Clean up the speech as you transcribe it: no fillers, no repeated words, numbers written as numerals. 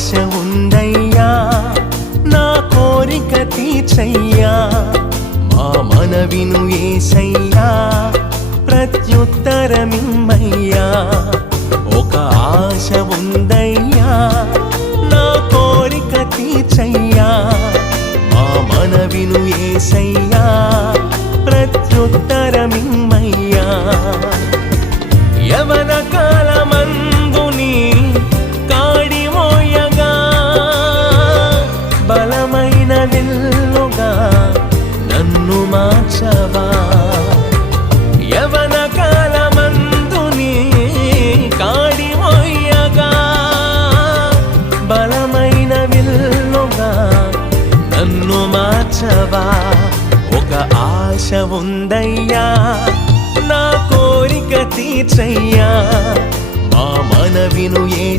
ఆశ ఉందయ్యా నా కోరిక తీర్చయ్యా మా మనవిను యేసయ్యా ప్రత్యుత్తరమిమ్మయ్యా ఒక ఆశ ఉందయ్యా నా కోరిక తీర్చయ్యా మా మనవిను యేసయ్యా ప్రత్యుత్తరమిమ్మయ్యా యవన కాలమందుని కాడి మోయగా బలమైన విల్లుగా నన్ను మార్చవా యవన కాలమందుని కాడి మోయగా బలమైన విల్లుగా నన్ను మార్చవా ఒక ఆశ ఉందయ్యా నా కోరిక తీర్చయ్యా మా మనవిను